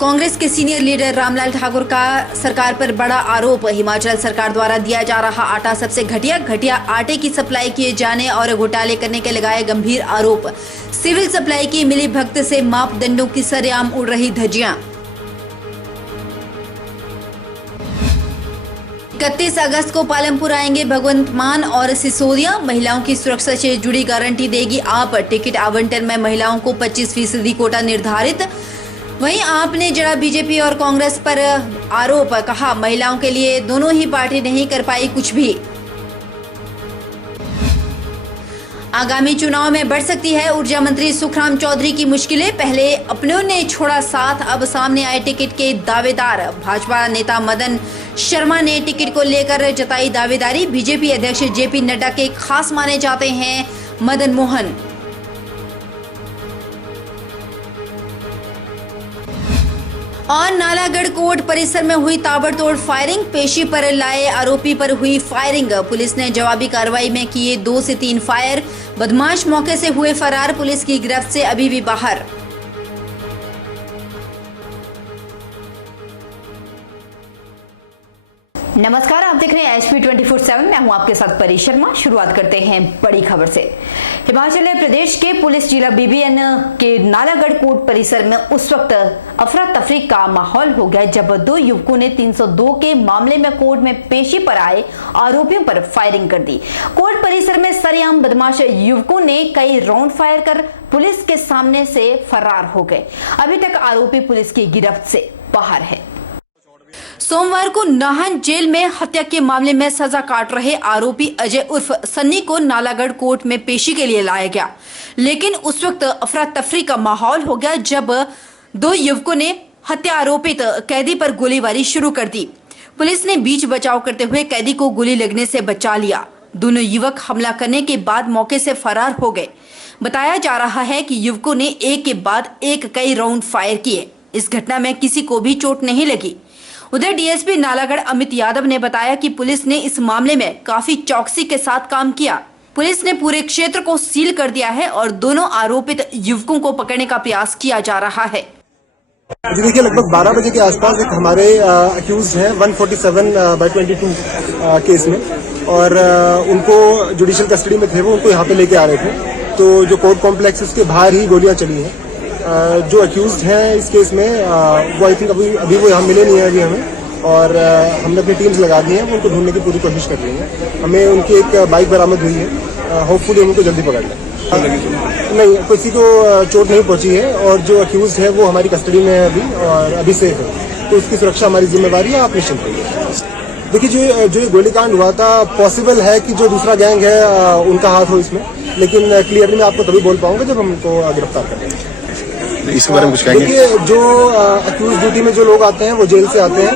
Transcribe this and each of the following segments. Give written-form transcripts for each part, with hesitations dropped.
कांग्रेस के senior leader Ramlal Thakur का सरकार पर बड़ा आरोप। हिमाचल सरकार द्वारा दिया जा रहा आटा सबसे घटिया आटे की सप्लाई किए जाने और घोटाले करने के लगाए गंभीर आरोप। सिविल सप्लाई की मिली भगत से मापदंडों की सरेआम उड़ रही धज्जियां। 31 अगस्त को पालमपुर आएंगे भगवंत मान और सिसोदिया। महिलाओं की सुरक्षा से जुड़ी गारंटी देगी आप। टिकट आवंटन में महिलाओं को 25% कोटा निर्धारित। वहीं आपने जड़ा बीजेपी और कांग्रेस पर आरोप। कहा महिलाओं के लिए दोनों ही पार्टी नहीं कर पाई कुछ भी। आगामी चुनाव में बढ़ सकती है ऊर्जा मंत्री सुखराम चौधरी की मुश्किलें। पहले अपनों ने छोड़ा साथ, अब सामने आए टिकट के दावेदार। भाजपा नेता मदन शर्मा ने टिकट को लेकर जताई दावेदारी। बीजेपी अध्यक्ष जेपी नड्डा के खास माने जाते हैं मदन मोहन। और नालागढ़ कोर्ट परिसर में हुई ताबड़तोड़ फायरिंग। पेशी पर लाए आरोपी पर हुई फायरिंग। पुलिस ने जवाबी कार्रवाई में किए 2 से 3 फायर। बदमाश मौके से हुए फरार। पुलिस की गिरफ्त से अभी भी बाहर। नमस्कार, आप देख रहे हैं HP 24/7। मैं हूं आपके साथ परी शर्मा। शुरुआत करते हैं बड़ी खबर से। हिमाचल प्रदेश के पुलिस जिला BBN के नालागढ़ कोर्ट परिसर में उस वक्त अफरा तफरी का माहौल हो गया जब 2 युवकों ने 302 के मामले में कोर्ट में पेशी पर आए आरोपियों पर फायरिंग कर दी। कोर्ट परिसर में सरेआम बदमाश युवकों ने कई राउंड फायर कर पुलिस के सामने से फरार हो गए। अभी तक आरोपी पुलिस की गिरफ्त से बाहर है। सोमवार को नाहन जेल में हत्या के मामले में सजा काट रहे आरोपी अजय उर्फ सन्नी को नालागढ़ कोर्ट में पेशी के लिए लाया गया, लेकिन उस वक्त अफरा तफरी का माहौल हो गया जब 2 युवकों ने हत्या आरोपित कैदी पर गोलीबारी शुरू कर दी। पुलिस ने बीच बचाव करते हुए कैदी को गोली लगने से बचा लिया। दोनों युवक हमला करने के बाद मौके से फरार हो गए। बताया जा रहा है कि युवकों ने एक के बाद एक कई राउंड फायर किए। इस घटना में किसी को भी चोट नहीं लगी। उधर DSP नालागढ़ अमित यादव ने बताया कि पुलिस ने इस मामले में काफी चौकसी के साथ काम किया। पुलिस ने पूरे क्षेत्र को सील कर दिया है और दोनों आरोपित युवकों को पकड़ने का प्रयास किया जा रहा है। देखिए, लगभग 12 बजे के आसपास एक हमारे अक्यूज्ड हैं 147/22 केस में, और उनको जुडिशियल कस्टडी में थे। वो उनको यहाँ पे लेके आ रहे थे, तो जो कोर्ट कॉम्प्लेक्स उसके बाहर ही गोलियां चली हैं। जो अक्यूज्ड हैं इस केस में वो आई थिंक अभी वो यहाँ मिले नहीं है अभी हमें, और हमने अपनी टीम्स लगा दी हैं। वो उनको ढूंढने की पूरी कोशिश कर रही हैं। हमें उनकी एक बाइक बरामद हुई है। होपफुली उनको जल्दी पकड़ लें। नहीं, किसी को चोट नहीं पहुंची है, और जो अक्यूज्ड है वो हमारी कस्टडी में है अभी, और अभी सेफ है, तो उसकी सुरक्षा हमारी जिम्मेवारी है। आप निश्चिंत रहिए। देखिए, जो गोलीकांड हुआ था, पॉसिबल है कि जो दूसरा गैंग है उनका हाथ हो इसमें, लेकिन क्लियरली मैं आपको तभी बोल पाऊंगा जब हम उनको गिरफ्तार कर लेंगे। इसके बारे में कुछ कहेंगे? देखिए, जो अक्यूज ड्यूटी में जो लोग आते हैं वो जेल से आते हैं,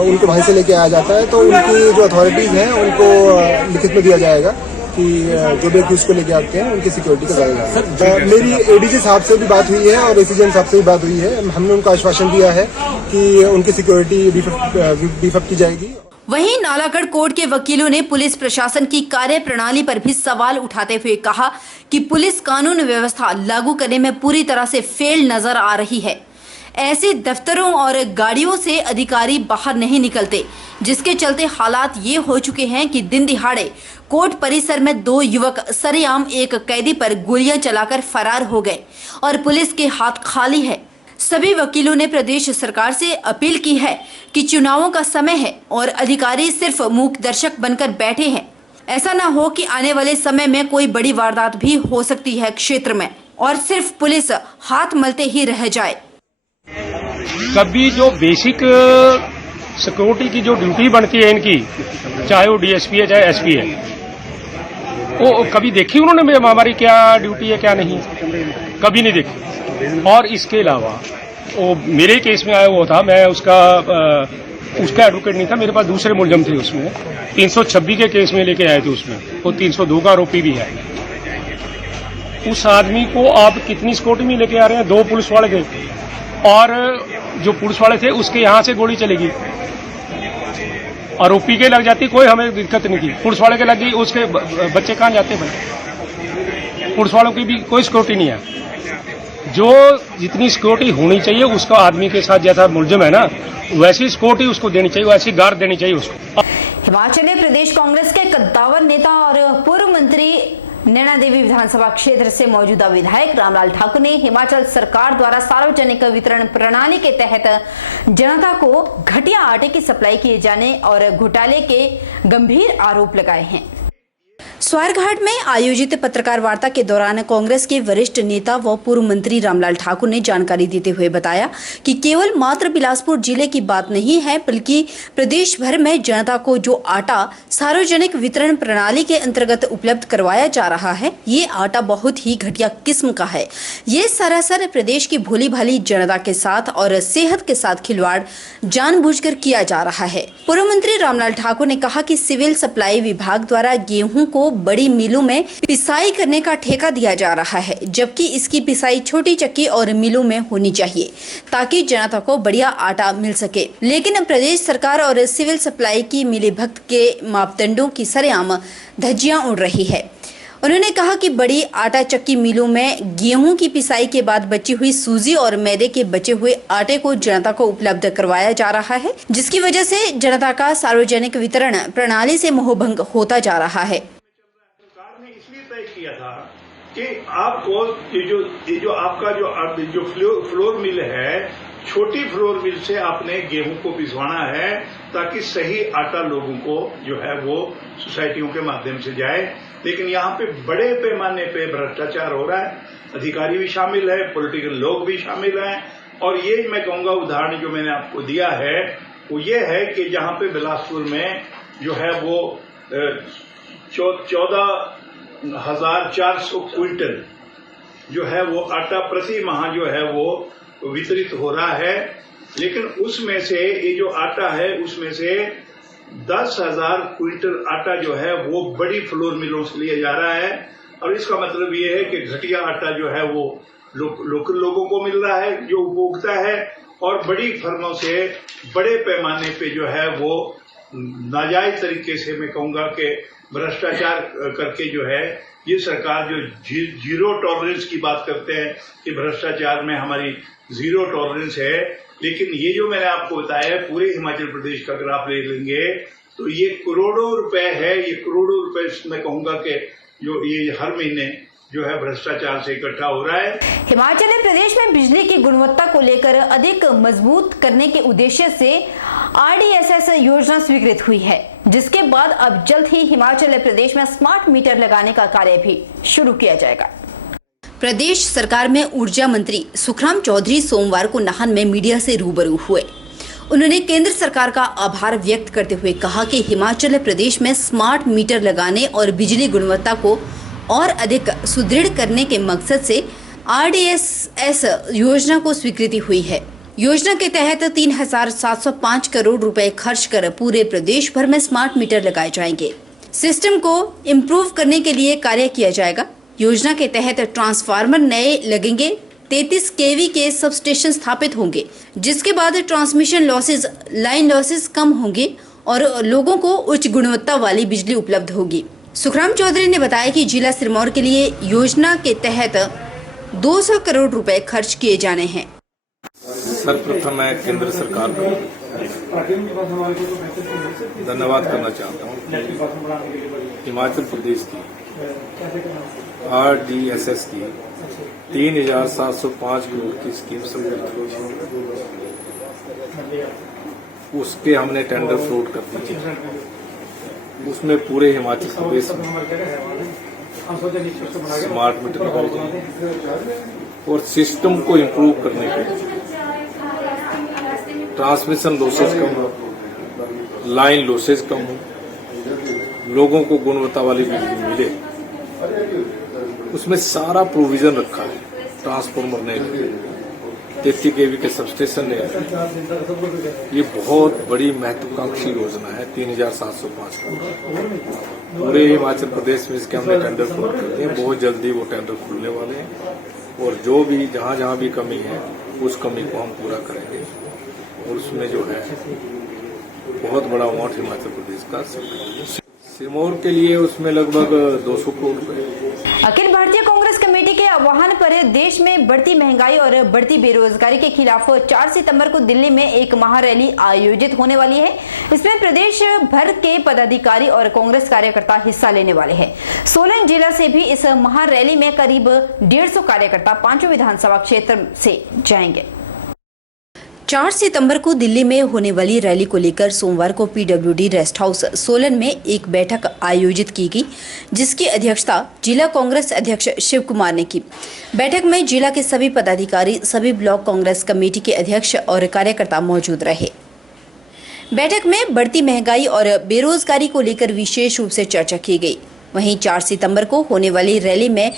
उनको वहीं से लेके आया जाता है, तो उनकी जो अथॉरिटीज हैं उनको लिखित में दिया जाएगा कि जो भी अक्यूज को लेके आते हैं उनकी सिक्योरिटी का जाएगा। मेरी ADG साहब से भी बात हुई है और ACGM साहब से भी बात हुई है। हमने उनको आश्वासन दिया है कि उनकी सिक्योरिटी बीफ अप की जाएगी। वहीं नालागढ़ कोर्ट के वकीलों ने पुलिस प्रशासन की कार्य प्रणाली पर भी सवाल उठाते हुए कहा कि पुलिस कानून व्यवस्था लागू करने में पूरी तरह से फेल नजर आ रही है। ऐसे दफ्तरों और गाड़ियों से अधिकारी बाहर नहीं निकलते, जिसके चलते हालात ये हो चुके हैं कि दिन दिहाड़े कोर्ट परिसर में 2 युवक सरेआम एक कैदी पर गोलियां चलाकर फरार हो गए और पुलिस के हाथ खाली है। सभी वकीलों ने प्रदेश सरकार से अपील की है कि चुनावों का समय है और अधिकारी सिर्फ मूक दर्शक बनकर बैठे हैं। ऐसा ना हो कि आने वाले समय में कोई बड़ी वारदात भी हो सकती है क्षेत्र में, और सिर्फ पुलिस हाथ मलते ही रह जाए। कभी जो बेसिक सिक्योरिटी की जो ड्यूटी बनती है इनकी, चाहे वो DSP है चाहे SP है, वो कभी देखी उन्होंने हमारी क्या ड्यूटी है क्या नहीं? कभी नहीं देखी। और इसके अलावा वो मेरे केस में आया हुआ था, मैं उसका एडवोकेट नहीं था, मेरे पास दूसरे मुलजम थे। उसमें 326 के केस में लेके आए थे, उसमें वो 302 का आरोपी भी है। उस आदमी को आप कितनी सिक्योरिटी में लेके आ रहे हैं? 2 पुलिस वाले थे, और जो पुलिस वाले थे उसके यहाँ से गोली चलेगी, आरोपी के लग जाती, कोई हमें दिक्कत नहीं थी। पुलिस वाले के लग गई, उसके बच्चे कहाँ जाते भाई? पुलिस वालों की भी कोई सिक्योरिटी नहीं है। जो जितनी सिक्योरिटी होनी चाहिए उसका आदमी के साथ जैसा मुलजिम है ना वैसी सिक्योरिटी उसको देनी चाहिए, वैसी गार्ड देनी चाहिए उसको। हिमाचल प्रदेश कांग्रेस के कद्दावर नेता और पूर्व मंत्री नैना देवी विधानसभा क्षेत्र से मौजूदा विधायक रामलाल ठाकुर ने हिमाचल सरकार द्वारा सार्वजनिक वितरण प्रणाली के तहत जनता को घटिया आटे की सप्लाई किए जाने और घोटाले के गंभीर आरोप लगाए हैं। स्वारघाट में आयोजित पत्रकार वार्ता के दौरान कांग्रेस के वरिष्ठ नेता व पूर्व मंत्री रामलाल ठाकुर ने जानकारी देते हुए बताया कि केवल मात्र बिलासपुर जिले की बात नहीं है, बल्कि प्रदेश भर में जनता को जो आटा सार्वजनिक वितरण प्रणाली के अंतर्गत उपलब्ध करवाया जा रहा है, ये आटा बहुत ही घटिया किस्म का है। ये सरासर प्रदेश की भोली भाली जनता के साथ और सेहत के साथ खिलवाड़ जानबूझकर किया जा रहा है। पूर्व मंत्री रामलाल ठाकुर ने कहा कि सिविल सप्लाई विभाग द्वारा गेहूं को बड़ी मिलों में पिसाई करने का ठेका दिया जा रहा है, जबकि इसकी पिसाई छोटी चक्की और मिलों में होनी चाहिए ताकि जनता को बढ़िया आटा मिल सके। लेकिन प्रदेश सरकार और सिविल सप्लाई की मिलीभगत के मापदंडों की सरेआम धज्जियां उड़ रही है। उन्होंने कहा कि बड़ी आटा चक्की मिलों में गेहूं की पिसाई के बाद बची हुई सूजी और मैदे के बचे हुए आटे को जनता को उपलब्ध करवाया जा रहा है, जिसकी वजह से जनता का सार्वजनिक वितरण प्रणाली से मोहभंग होता जा रहा है। सरकार ने इसलिए तय किया था कि आपको ये जो आपका जो फ्लोर मिल है, छोटी फ्लोर मिल से आपने गेहूं को पिसवाना है ताकि सही आटा लोगों को जो है वो सोसाइटियों के माध्यम से जाए। लेकिन यहाँ पे बड़े पैमाने पे भ्रष्टाचार हो रहा है, अधिकारी भी शामिल है, पॉलिटिकल लोग भी शामिल हैं। और ये मैं कहूँगा उदाहरण जो मैंने आपको दिया है वो ये है कि जहाँ पे बिलासपुर में जो है वो 14,400 क्विंटल जो है वो आटा प्रति माह जो है वो वितरित हो रहा है, लेकिन उसमें से ये जो आटा है उसमें से 10,000 क्विंटल आटा जो है वो बड़ी फ्लोर मिलों से लिया जा रहा है। और इसका मतलब ये है कि घटिया आटा जो है वो लोकल लोगों को मिल रहा है जो उपभोक्ता है, और बड़ी फर्मों से बड़े पैमाने पे जो है वो नाजायज तरीके से मैं कहूँगा कि भ्रष्टाचार करके जो है ये सरकार जो जीरो टॉलरेंस की बात करते हैं कि भ्रष्टाचार में हमारी जीरो टॉलरेंस है, लेकिन ये जो मैंने आपको बताया है पूरे हिमाचल प्रदेश का अगर आप ले लेंगे तो ये करोड़ों रुपए है। ये करोड़ों रुपए मैं कहूँगा कि जो ये हर महीने जो है भ्रष्टाचार से इकट्ठा हो रहा है। हिमाचल प्रदेश में बिजली की गुणवत्ता को लेकर अधिक मजबूत करने के उद्देश्य से RDSS योजना स्वीकृत हुई है, जिसके बाद अब जल्द ही हिमाचल प्रदेश में स्मार्ट मीटर लगाने का कार्य भी शुरू किया जाएगा। प्रदेश सरकार में ऊर्जा मंत्री सुखराम चौधरी सोमवार को नाहन में मीडिया से रूबरू हुए। उन्होंने केंद्र सरकार का आभार व्यक्त करते हुए कहा कि हिमाचल प्रदेश में स्मार्ट मीटर लगाने और बिजली गुणवत्ता को और अधिक सुदृढ़ करने के मकसद से RDSS योजना को स्वीकृति हुई है। योजना के तहत 3,705 करोड़ रुपए खर्च कर पूरे प्रदेश भर में स्मार्ट मीटर लगाए जाएंगे। सिस्टम को इम्प्रूव करने के लिए कार्य किया जाएगा। योजना के तहत ट्रांसफार्मर नए लगेंगे, 33 kV के सब स्टेशन स्थापित होंगे, जिसके बाद ट्रांसमिशन लॉसेज, लाइन लॉसेज कम होंगे और लोगों को उच्च गुणवत्ता वाली बिजली उपलब्ध होगी। सुखराम चौधरी ने बताया कि जिला सिरमौर के लिए योजना के तहत 200 करोड़ रुपए खर्च किए जाने हैं। सर्वप्रथम मैं केंद्र सरकार को धन्यवाद करना चाहता हूँ। हिमाचल प्रदेश की RDSS की 3,705 करोड़ की स्कीम उसके हमने टेंडर फ्लोट कर दी थी। उसमें पूरे हिमाचल प्रदेश में स्मार्ट मीटर लगाए जाएंगे और सिस्टम को इम्प्रूव करने के लिए ट्रांसमिशन लॉसेज कम हो, लाइन लॉसेज कम हो, लोगों को गुणवत्ता वाली बिजली मिले, उसमें सारा प्रोविजन रखा है। ट्रांसफार्मर ने 33 kV के सबस्टेशन ने, ये बहुत बड़ी महत्वाकांक्षी योजना है। 3,705 करोड़ पूरे हिमाचल प्रदेश में इसके हमने टेंडर फ्लोट कर दिए। बहुत जल्दी वो टेंडर खुलने वाले हैं और जो भी जहाँ भी कमी है उस कमी को हम पूरा करेंगे और उसमें जो है बहुत बड़ा अमाउंट हिमाचल प्रदेश का सिरमौर के लिए उसमें लगभग 200 करोड़ रुपए। अखिल भारतीय कांग्रेस कमेटी के आह्वान पर देश में बढ़ती महंगाई और बढ़ती बेरोजगारी के खिलाफ 4 सितंबर को दिल्ली में एक महारैली आयोजित होने वाली है। इसमें प्रदेश भर के पदाधिकारी और कांग्रेस कार्यकर्ता हिस्सा लेने वाले हैं। सोलन जिला से भी इस महारैली में करीब 150 कार्यकर्ता 5 विधानसभा क्षेत्र से जाएंगे। 4 सितंबर को दिल्ली में होने वाली रैली को लेकर सोमवार को पीडब्ल्यूडी रेस्ट हाउस सोलन में एक बैठक आयोजित की गई, जिसकी अध्यक्षता जिला कांग्रेस अध्यक्ष शिव कुमार ने की। बैठक में जिला के सभी पदाधिकारी, सभी ब्लॉक कांग्रेस कमेटी के अध्यक्ष और कार्यकर्ता मौजूद रहे। बैठक में बढ़ती महंगाई और बेरोजगारी को लेकर विशेष रूप से चर्चा की गई। वहीं 4 सितंबर को होने वाली रैली में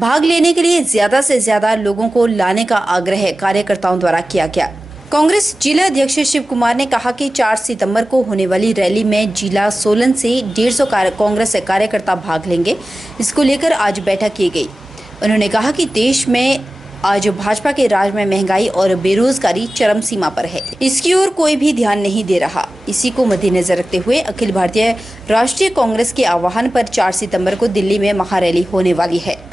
भाग लेने के लिए ज्यादा से ज्यादा लोगों को लाने का आग्रह कार्यकर्ताओं द्वारा किया गया। कांग्रेस जिला अध्यक्ष शिव कुमार ने कहा कि 4 सितंबर को होने वाली रैली में जिला सोलन से 150 कांग्रेस कार्यकर्ता भाग लेंगे। इसको लेकर आज बैठक की गई। उन्होंने कहा कि देश में आज भाजपा के राज में महंगाई और बेरोजगारी चरम सीमा पर है। इसकी ओर कोई भी ध्यान नहीं दे रहा। इसी को मद्देनजर रखते हुए अखिल भारतीय राष्ट्रीय कांग्रेस के आह्वान पर 4 सितंबर को दिल्ली में महारैली होने वाली है।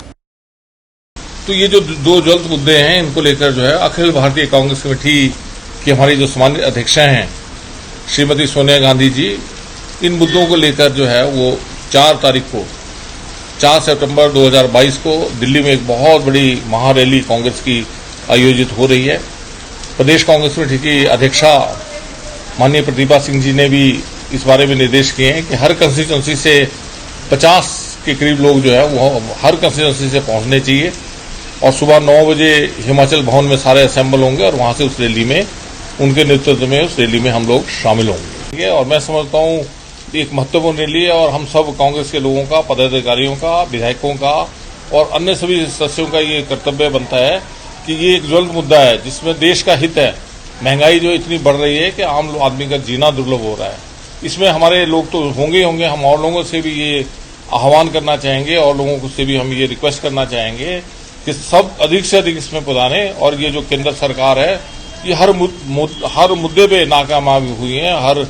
तो ये जो 2 ज्वलंत मुद्दे हैं, इनको लेकर जो है अखिल भारतीय कांग्रेस कमेटी की हमारी जो सामान्य अध्यक्षा हैं श्रीमती सोनिया गांधी जी, इन मुद्दों को लेकर जो है वो 4 तारीख को 4 सितंबर 2022 को दिल्ली में एक बहुत बड़ी महारैली कांग्रेस की आयोजित हो रही है। प्रदेश कांग्रेस कमेटी की अध्यक्षा माननीय प्रतिभा सिंह जी ने भी इस बारे में निर्देश किए हैं कि हर कंस्टिट्यूंसी से 50 के करीब लोग जो है वो हर कंस्टिट्यूंसी से पहुंचने चाहिए और सुबह 9 बजे हिमाचल भवन में सारे असेंबल होंगे और वहां से उस रैली में, उनके नेतृत्व में उस रैली में हम लोग शामिल होंगे। और मैं समझता हूं एक महत्वपूर्ण रैली है और हम सब कांग्रेस के लोगों का, पदाधिकारियों का, विधायकों का और अन्य सभी सदस्यों का ये कर्तव्य बनता है कि ये एक ज्वलंत मुद्दा है जिसमें देश का हित है। महंगाई जो इतनी बढ़ रही है कि आम आदमी का जीना दुर्लभ हो रहा है। इसमें हमारे लोग तो होंगे ही होंगे, हम और लोगों से भी ये आह्वान करना चाहेंगे और लोगों से भी हम ये रिक्वेस्ट करना चाहेंगे कि सब अधिक से अधिक इसमें प्रदाने। और ये जो केंद्र सरकार है ये हर मुद्दे पे नाकामयाब हुई है। हर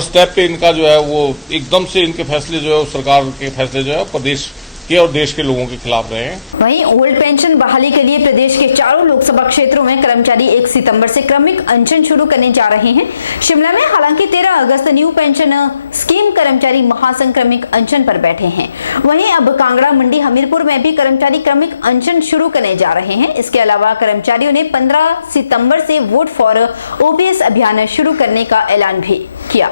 स्टेप पे इनका जो है वो एकदम से इनके फैसले जो है सरकार के फैसले जो है प्रदेश के और देश के लोगों के खिलाफ रहे हैं। वहीं ओल्ड पेंशन बहाली के लिए प्रदेश के चारों लोकसभा क्षेत्रों में कर्मचारी 1 सितंबर से क्रमिक अनशन शुरू करने जा रहे हैं। शिमला में हालांकि 13 अगस्त न्यू पेंशन स्कीम कर्मचारी महासंघ क्रमिक अनशन पर बैठे हैं। वहीं अब कांगड़ा, मंडी, हमीरपुर में भी कर्मचारी क्रमिक अनशन शुरू करने जा रहे हैं। इसके अलावा कर्मचारियों ने 15 सितंबर से वोट फॉर ओपीएस अभियान शुरू करने का ऐलान भी किया।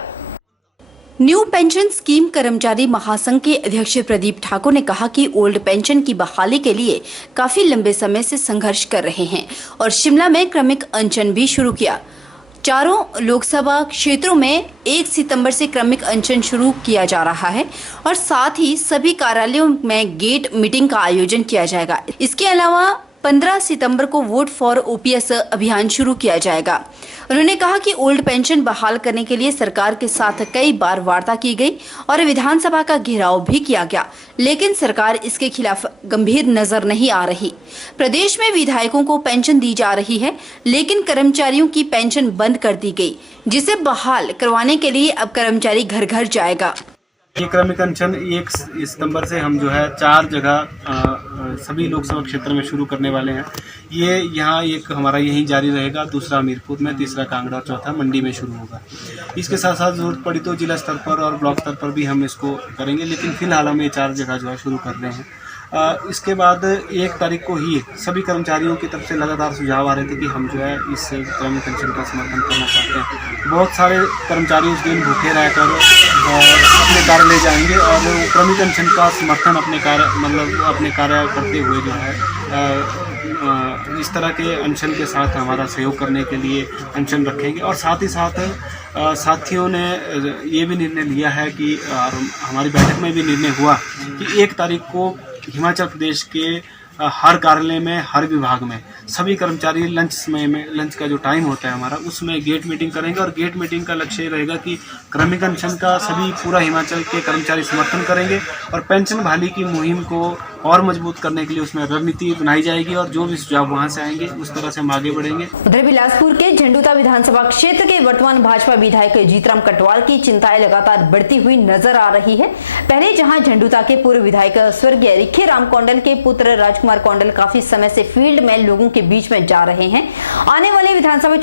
न्यू पेंशन स्कीम कर्मचारी महासंघ के अध्यक्ष प्रदीप ठाकुर ने कहा कि ओल्ड पेंशन की बहाली के लिए काफी लंबे समय से संघर्ष कर रहे हैं और शिमला में क्रमिक अनशन भी शुरू किया। चारों लोकसभा क्षेत्रों में 1 सितंबर से क्रमिक अनशन शुरू किया जा रहा है और साथ ही सभी कार्यालयों में गेट मीटिंग का आयोजन किया जाएगा। इसके अलावा 15 सितंबर को वोट फॉर ओपीएस अभियान शुरू किया जाएगा। उन्होंने कहा कि ओल्ड पेंशन बहाल करने के लिए सरकार के साथ कई बार वार्ता की गई और विधानसभा का घेराव भी किया गया, लेकिन सरकार इसके खिलाफ गंभीर नजर नहीं आ रही। प्रदेश में विधायकों को पेंशन दी जा रही है, लेकिन कर्मचारियों की पेंशन बंद कर दी गई, जिसे बहाल करवाने के लिए अब कर्मचारी घर घर जाएगा। ये क्रमिक अनशन 1 सितंबर से हम जो है 4 जगह सभी लोकसभा क्षेत्र में शुरू करने वाले हैं। ये यहाँ एक हमारा यहीं जारी रहेगा, दूसरा हमीरपुर में, तीसरा कांगड़ा और चौथा मंडी में शुरू होगा। इसके साथ साथ जरूरत पड़ी तो जिला स्तर पर और ब्लॉक स्तर पर भी हम इसको करेंगे, लेकिन फिलहाल हम ये 4 जगह जो है शुरू कर रहे हैं। इसके बाद 1 तारीख को ही सभी कर्मचारियों की तरफ से लगातार सुझाव आ रहे थे कि हम जो है इस क्रमिक अनशन का समर्थन करना चाहते हैं। बहुत सारे कर्मचारी उस दिन भूखे रहकर अपने कार्य ले जाएंगे और क्रमिक अनशन का समर्थन अपने कार्य करते हुए जो है इस तरह के अनशन के साथ हमारा सहयोग करने के लिए अनशन रखेंगे। और साथ ही साथ साथियों ने ये भी निर्णय लिया है कि हमारी बैठक में भी निर्णय हुआ कि 1 तारीख को हिमाचल प्रदेश के हर कार्यालय में, हर विभाग में सभी कर्मचारी लंच समय में, लंच का जो टाइम होता है हमारा, उसमें गेट मीटिंग करेंगे। और गेट मीटिंग का लक्ष्य रहेगा कि क्रमिक अनशन का सभी पूरा हिमाचल के कर्मचारी समर्थन करेंगे और पेंशन बहाली की मुहिम को और मजबूत करने के लिए उसमें रणनीति बनाई जाएगी और जो भी सुझाव वहां से आएंगे उस तरह से हम आगे बढ़ेंगे। उधर बिलासपुर के झंडूता विधानसभा क्षेत्र के वर्तमान भाजपा विधायक जीतराम कटवाल की चिंताएं लगातार बढ़ती हुई नजर आ रही है। पहले जहां झंडूता के पूर्व विधायक स्वर्गीय रिखे राम कौंडल के पुत्र राजकुमार कौंडल काफी समय से फील्ड में लोगों के बीच में जा रहे हैं, आने वाले विधानसभा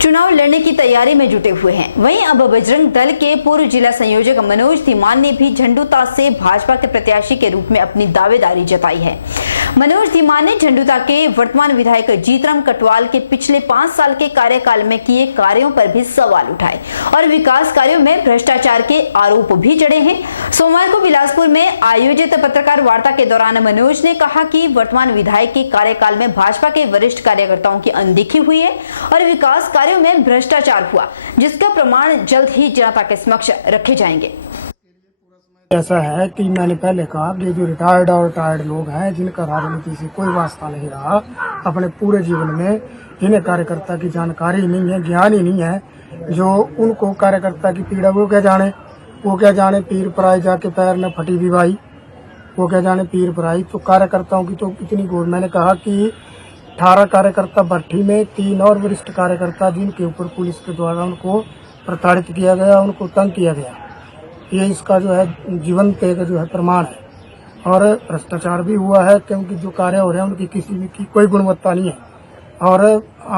चुनाव लड़ने की तैयारी में जुटे हुए हैं, वहीं अब बजरंग दल के पूर्व जिला संयोजक मनोज धीमान ने भी झंडूता से भाजपा के प्रत्याशी के रूप में अपनी दावेदारी जताई है। मनोज धीमान ने झंडूता के वर्तमान विधायक जीतराम कटवाल के पिछले 5 साल के कार्यकाल में किए कार्यों पर भी सवाल उठाए और विकास कार्यों में भ्रष्टाचार के आरोप भी जड़े हैं। सोमवार को बिलासपुर में आयोजित पत्रकार वार्ता के दौरान मनोज ने कहा कि वर्तमान विधायक के कार्यकाल में भाजपा के वरिष्ठ कार्यकर्ताओं की अनदेखी हुई है और विकास कार्यों में भ्रष्टाचार हुआ, जिसका प्रमाण जल्द ही जनता के समक्ष रखे जाएंगे। ऐसा है कि मैंने पहले कहा कि जो रिटायर्ड और टायर्ड लोग हैं जिनका राजनीति से कोई वास्ता नहीं रहा, अपने पूरे जीवन में जिन्हें कार्यकर्ता की जानकारी नहीं है, ज्ञान ही नहीं है, जो उनको कार्यकर्ता की पीड़ा वो क्या जाने पीर पराई जाके पैर न फटी भी भाई, वो क्या जाने पीर पराई। तो कार्यकर्ताओं की तो इतनी गौर, मैंने कहा कि 18 कार्यकर्ता भट्टी में 3 और वरिष्ठ कार्यकर्ता जिनके ऊपर पुलिस के द्वारा उनको प्रताड़ित किया गया, उनको तंग किया गया, ये इसका जो है जीवंत एक जो है प्रमाण है। और भ्रष्टाचार भी हुआ है क्योंकि जो कार्य हो रहे हैं उनकी किसी भी की कोई गुणवत्ता नहीं है और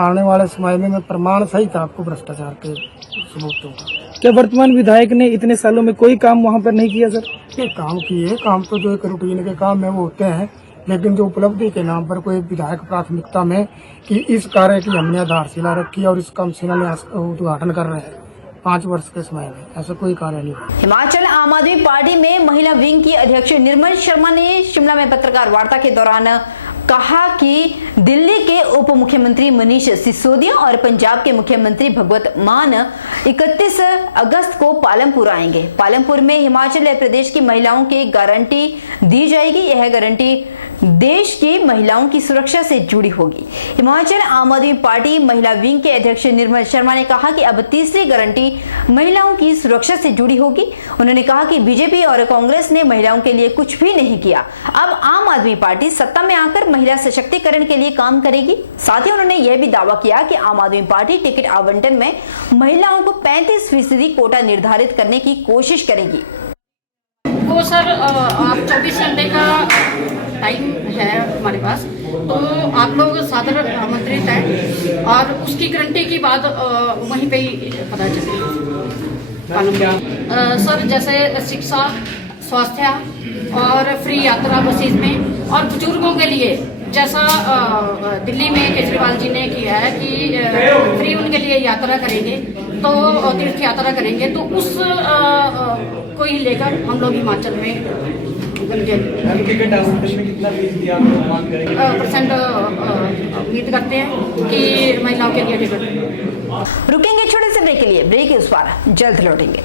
आने वाले समय में प्रमाण सही था आपको भ्रष्टाचार के सबूतों का। क्या वर्तमान विधायक ने इतने सालों में कोई काम वहाँ पर नहीं किया सर? ये काम किए, काम तो जो एक रूटीन के काम है वो होते हैं, लेकिन जो उपलब्धि के नाम पर कोई विधायक प्राथमिकता में कि इस कार्य की हमने आधारशिला रखी और इसका हम शिलान्यास उद्घाटन कर रहे हैं 5 वर्ष के समय में, ऐसा कोई कार्य नहीं। हिमाचल आम आदमी पार्टी में महिला विंग की अध्यक्ष निर्मल शर्मा ने शिमला में पत्रकार वार्ता के दौरान कहा कि दिल्ली के उप मुख्यमंत्री मनीष सिसोदिया और पंजाब के मुख्यमंत्री भगवत मान 31 अगस्त को पालमपुर आएंगे। पालमपुर में हिमाचल प्रदेश की महिलाओं की गारंटी दी जाएगी। यह गारंटी देश की महिलाओं की सुरक्षा से जुड़ी होगी। हिमाचल आम आदमी पार्टी महिला विंग के अध्यक्ष निर्मल शर्मा ने कहा कि अब तीसरी गारंटी महिलाओं की सुरक्षा से जुड़ी होगी। उन्होंने कहा कि बीजेपी और कांग्रेस ने महिलाओं के लिए कुछ भी नहीं किया, अब आम आदमी पार्टी सत्ता में आकर महिला सशक्तिकरण के लिए काम करेगी। साथ ही उन्होंने यह भी दावा किया कि आम आदमी पार्टी टिकट आवंटन में महिलाओं को 35% कोटा निर्धारित करने की कोशिश करेगी। वो सर आप 24 घंटे का टाइम है हमारे पास, तो आप लोग सादर आमंत्रित हैं और उसकी गारंटी की बात वहीं पे ही पता चलेगी। सर जैसे शिक्षा, स्वास्थ्य और फ्री यात्रा बसेस में, और बुजुर्गों के लिए जैसा दिल्ली में केजरीवाल जी ने किया है कि फ्री उनके लिए यात्रा करेंगे, तो तीर्थ यात्रा करेंगे, तो उस को ही लेकर हम लोग हिमाचल में % उम्मीद करते हैं कि महिलाओं के लिए टिकट। रुकेंगे छोटे से ब्रेक के लिए, ब्रेक के उस पार जल्द लौटेंगे।